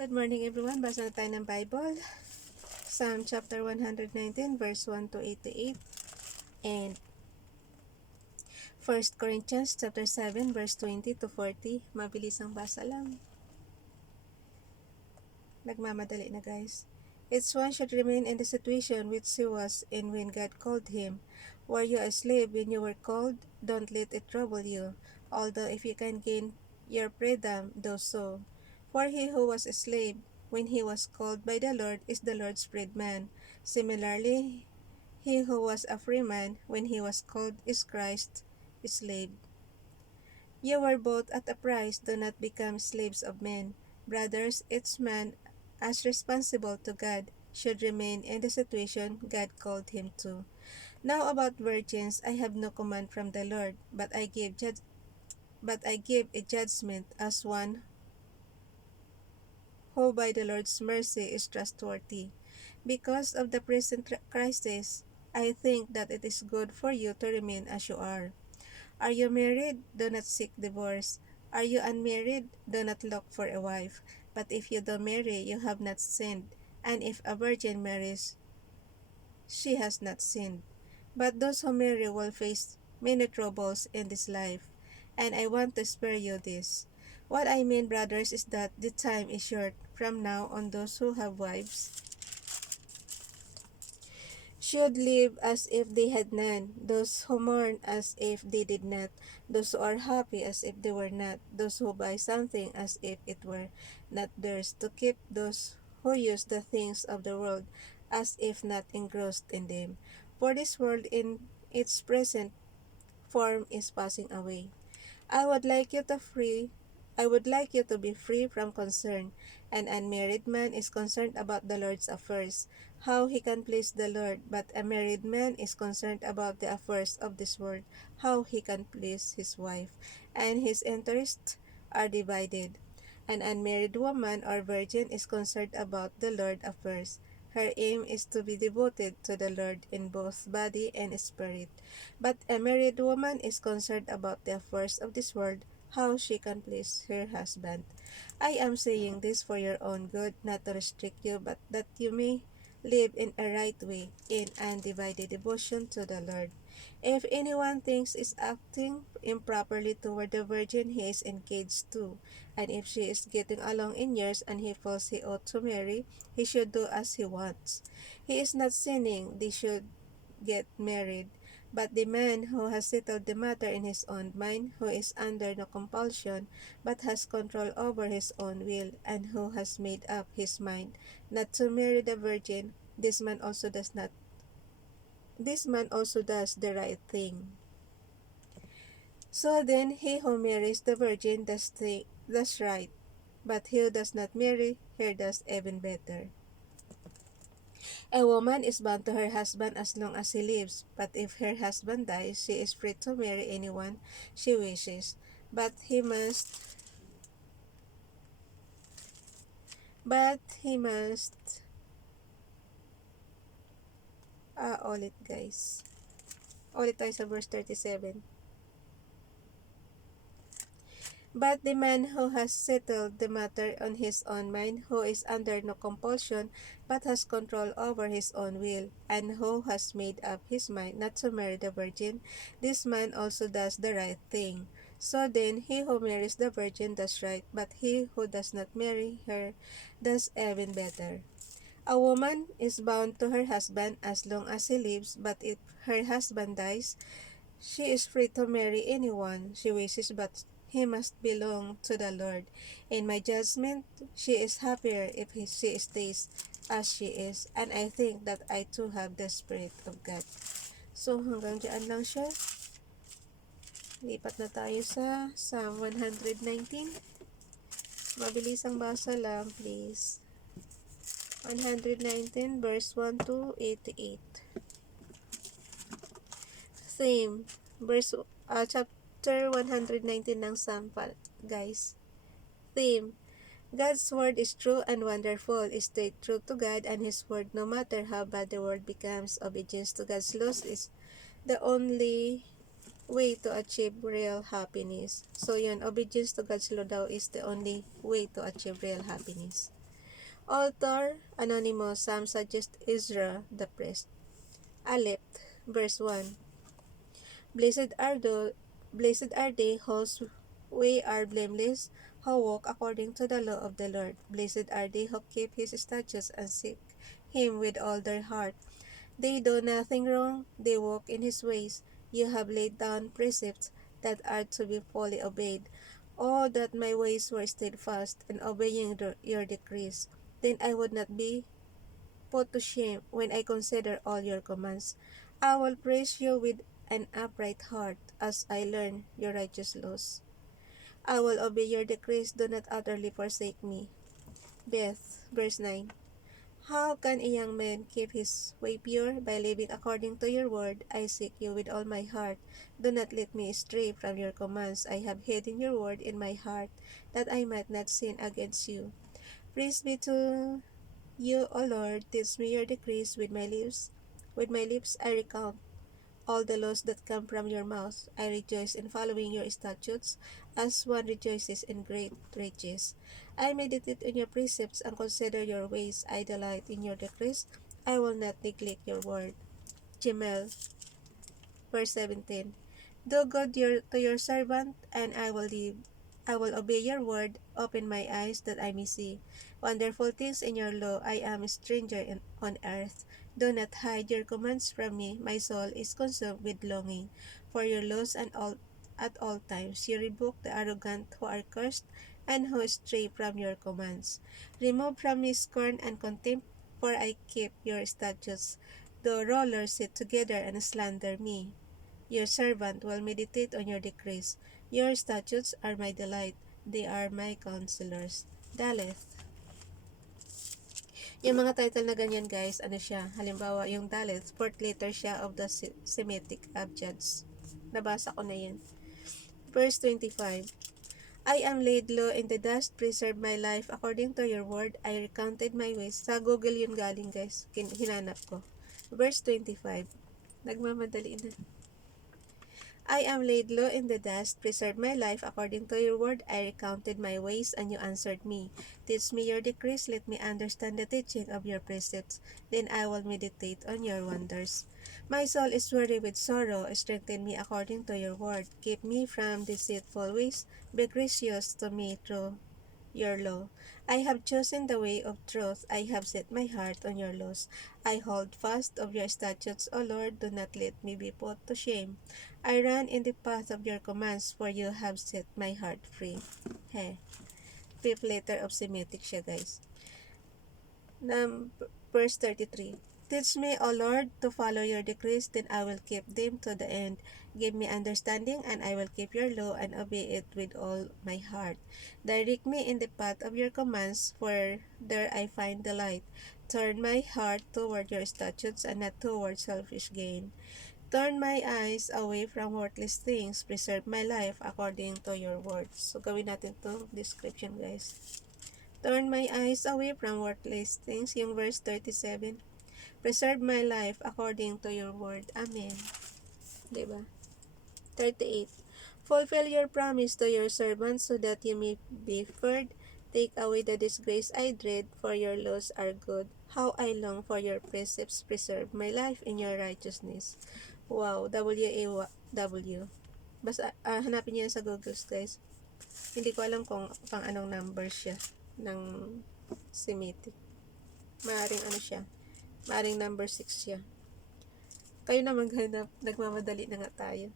Good morning everyone. Basa na tayo ng Bible. Psalm chapter 119 verse 1 to 88 and 1 Corinthians chapter 7 verse 20 to 40. Mabilis ang basa lang. Nagmamadali na guys. Each one should remain in the situation which he was in when God called him. Were you a slave when you were called? Don't let it trouble you. Although if you can gain your freedom, do so. For he who was a slave when he was called by the Lord is the Lord's freedman. Similarly, he who was a free man when he was called is Christ's slave. You were bought at a price. Do not become slaves of men. Brothers, each man, as responsible to God, should remain in the situation God called him to. Now about virgins, I have no command from the Lord, but I give a judgment as one who by the Lord's mercy is trustworthy. Because of the present crisis, I think that it is good for you to remain as you are. Are you married? Do not seek divorce. Are you unmarried? Do not look for a wife. But if you do marry, you have not sinned. And if a virgin marries, she has not sinned. But those who marry will face many troubles in this life. And I want to spare you this. What I mean, brothers, is that the time is short. From now on, those who have wives should live as if they had none, those who mourn as if they did not, those who are happy as if they were not, those who buy something as if it were not theirs, to keep those who use the things of the world as if not engrossed in them. For this world in its present form is passing away. I would like you to free I would like you to be free from concern. An unmarried man is concerned about the Lord's affairs, how he can please the Lord, but a married man is concerned about the affairs of this world, how he can please his wife, and his interests are divided. An unmarried woman or virgin is concerned about the Lord's affairs. Her aim is to be devoted to the Lord in both body and spirit. But a married woman is concerned about the affairs of this world, how she can please her husband. I am saying this for your own good, not to restrict you, but that you may live in a right way, in undivided devotion to the Lord. If anyone thinks is acting improperly toward the virgin he is engaged to, and if she is getting along in years and he feels he ought to marry, he should do as he wants. He is not sinning, they should get married. But the man who has settled the matter in his own mind, who is under no compulsion, but has control over his own will, and who has made up his mind not to marry the virgin, this man also does the right thing. So then he who marries the virgin does right, but he who does not marry her does even better. A woman is bound to her husband as long as he lives, but if her husband dies, she is free to marry anyone she wishes. But he must, ulit guys. Ulit tayo sa verse 37. But the man who has settled the matter on his own mind, who is under no compulsion, but has control over his own will, and who has made up his mind not to marry the virgin, this man also does the right thing. So then, he who marries the virgin does right, but he who does not marry her does even better. A woman is bound to her husband as long as he lives, but if her husband dies, she is free to marry anyone she wishes, but he must belong to the Lord. In my judgment, she is happier if she stays as she is, and I think that I too have the Spirit of God. So hanggang dyan lang siya. Lipat na tayo sa Psalm 119. Mabilis ang basa lang, please. 119 verse 1 to 88. Theme, chapter 119 ng Psalm, guys. Theme, God's word is true and wonderful. Stay true to God and His word. No matter how bad the world becomes, obedience to God's laws is the only way to achieve real happiness. So yun, obedience to God's law daw is the only way to achieve real happiness. Author, Anonymous, some suggest Ezra the priest. Aleph, verse 1. Blessed are, blessed are they whose way are blameless, who walk according to the law of the Lord. Blessed are they who keep his statutes and seek him with all their heart. They do nothing wrong, they walk in his ways. You have laid down precepts that are to be fully obeyed. Oh, that my ways were steadfast and obeying your decrees. Then I would not be put to shame when I consider all your commands. I will praise you with an upright heart as I learn your righteous laws. I will obey your decrees, do not utterly forsake me. Beth, verse 9. How can a young man keep his way pure? By living according to your word. I seek you with all my heart. Do not let me stray from your commands. I have hidden your word in my heart, that I might not sin against you. Praise be to you, O Lord. Teach me your decrees with my lips. With my lips I recount all the laws that come from your mouth. I rejoice in following your statutes, as one rejoices in great riches. I meditate on your precepts and consider your ways. I delight in your decrees. I will not neglect your word. Jemel, verse 17. Do good to your servant, and I will live. I will obey your word. Open my eyes that I may see wonderful things in your law. I am a stranger on earth. Do not hide your commands from me. My soul is consumed with longing for your laws and all at all times. You rebuke the arrogant who are cursed and who stray from your commands. Remove from me scorn and contempt, for I keep your statutes. The rulers sit together and slander me. Your servant will meditate on your decrees. Your statutes are my delight. They are my counselors. Daleth. Yung mga title na ganyan guys, ano siya? Halimbawa, yung Daleth, fourth letter siya of the Semitic abjads. Nabasa ko na yan. Verse 25. I am laid low in the dust, preserve my life according to your word. I recounted my ways. Sa Google yun galing guys. Hinanap ko. Verse 25. Nagmamadali na. I am laid low in the dust, preserve my life according to your word. I recounted my ways, and you answered me. Teach me your decrees, let me understand the teaching of your precepts. Then I will meditate on your wonders. My soul is weary with sorrow, strengthen me according to your word. Keep me from deceitful ways, be gracious to me through your law. I have chosen the way of truth. I have set my heart on your laws. I hold fast of your statutes, O Lord. Do not let me be put to shame. I run in the path of your commands, for you have set my heart free. Hey, fifth letter of Semitic siya, guys. Verse 33. Teach me, O Lord, to follow your decrees, then I will keep them to the end. Give me understanding, and I will keep your law and obey it with all my heart. Direct me in the path of your commands, for there I find delight. Turn my heart toward your statutes and not toward selfish gain. Turn my eyes away from worthless things. Preserve my life according to your words. So, gawin natin to description, guys. Turn my eyes away from worthless things. Yung verse 37. Preserve my life according to your word. Amen. Diba? 38. Fulfill your promise to your servants so that you may be feared. Take away the disgrace I dread, for your laws are good. How I long for your precepts. Preserve my life in your righteousness. Wow. W-A-W. Basta hanapin niyo yan sa Google, guys. Hindi ko alam kung pang anong number siya ng Semitic. Maaring ano siya. Maaring number 6 siya. Kayo na maghanap. Nagmamadali na nga tayo.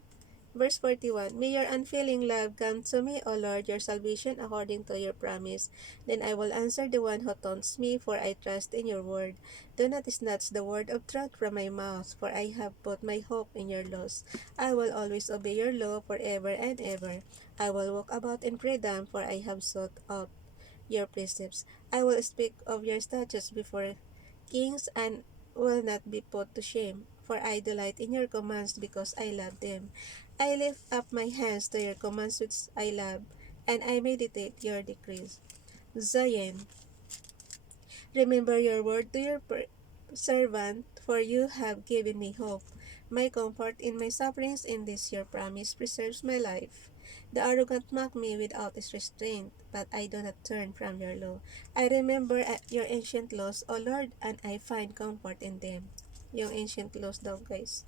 Verse 41. May your unfailing love come to me, O Lord, your salvation according to your promise. Then I will answer the one who taunts me, for I trust in your word. Do not snatch the word of truth from my mouth, for I have put my hope in your laws. I will always obey your law forever and ever. I will walk about in freedom, for I have sought out your precepts. I will speak of your statutes before kings and will not be put to shame, for I delight in your commands because I love them. I lift up my hands to your commands which I love, and I meditate your decrees. Zion, remember your word to your servant, for you have given me hope. My comfort in my sufferings in this your promise preserves my life. The arrogant mock me without restraint, but I do not turn from your law. I remember your ancient laws, O Lord, and I find comfort in them. Yung ancient laws daw, guys.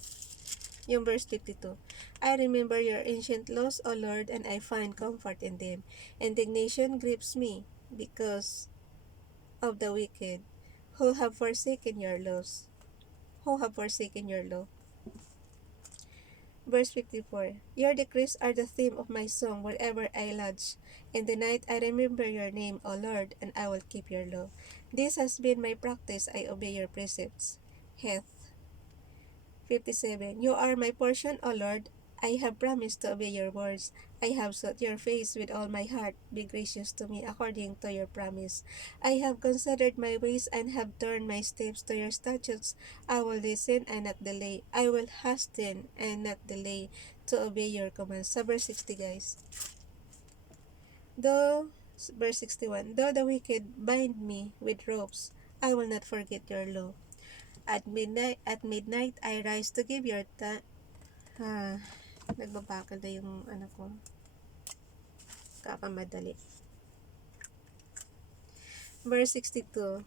Yung verse 52. I remember your ancient laws, O Lord, and I find comfort in them. Indignation grips me because of the wicked who have forsaken your laws. Who have forsaken your law. Verse 54. Your decrees are the theme of my song wherever I lodge. In the night I remember your name, O Lord, and I will keep your law. This has been my practice, I obey your precepts. Heth 57. You are my portion, O Lord. I have promised to obey your words. I have sought your face with all my heart. Be gracious to me according to your promise. I have considered my ways and have turned my steps to your statutes. I will listen and not delay. I will hasten and not delay to obey your commands. Sa verse 60, guys. Though, verse 61, though the wicked bind me with ropes, I will not forget your law. At midnight, I rise to give your nagbabakal na yung ano ko, kakamadali. Verse 62.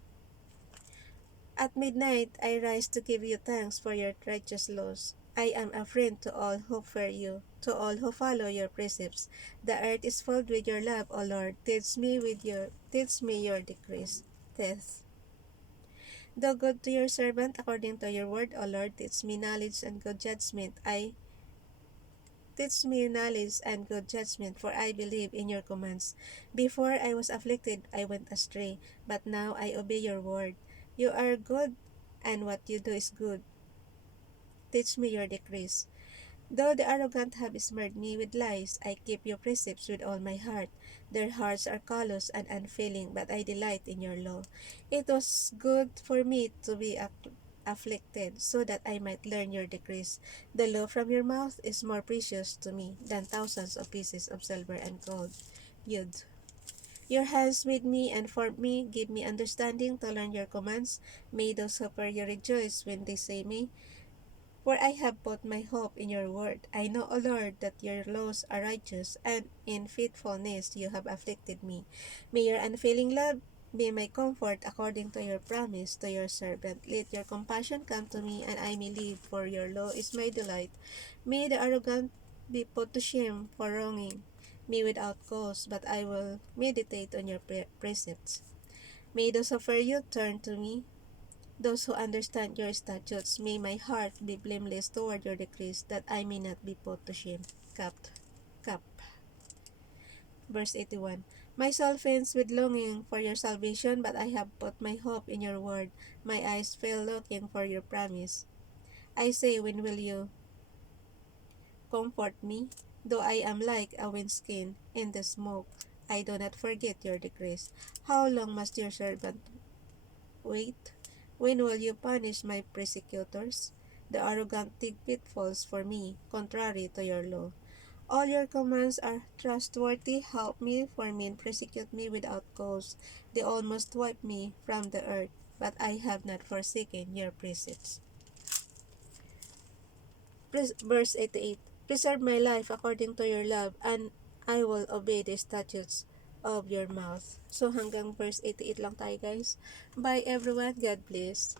At midnight, I rise to give you thanks for your righteous laws. I am a friend to all who fear you, to all who follow your precepts. The earth is filled with your love, O Lord. Teach me your decrees. Death. Though good to your servant according to your word, O Lord, teach me knowledge and good judgment. Teach me knowledge and good judgment, for I believe in your commands. Before I was afflicted, I went astray, but now I obey your word. You are good, and what you do is good. Teach me your decrees. Though the arrogant have smeared me with lies, I keep your precepts with all my heart. Their hearts are callous and unfeeling, but I delight in your law. It was good for me to be afflicted, so that I might learn your decrees. The law from your mouth is more precious to me than thousands of pieces of silver and gold. Yud. Your hands made me and formed me, give me understanding to learn your commands. May those who fear you rejoice when they say me, for I have put my hope in your word. I know, O Lord, that your laws are righteous, and in faithfulness you have afflicted me. May your unfailing love be my comfort according to your promise to your servant. Let your compassion come to me, and I may live, for your law is my delight. May the arrogant be put to shame for wronging me without cause, but I will meditate on your precepts. May those who fear you turn to me, those who understand your statutes. May my heart be blameless toward your decrees, that I may not be put to shame. Cap. Verse 81. My soul faints with longing for your salvation, but I have put my hope in your word. My eyes fail looking for your promise. I say, when will you comfort me? Though I am like a winskin in the smoke, I do not forget your decrees. How long must your servant wait? When will you punish my persecutors? The arrogant dig pitfalls for me, contrary to your law. All your commands are trustworthy. Help me, for men persecute me without cause. They almost wipe me from the earth, but I have not forsaken your precepts. Verse 88. Preserve my life according to your love, and I will obey the statutes of your mouth. So hanggang verse 88 lang tayo, guys. Bye everyone. God bless.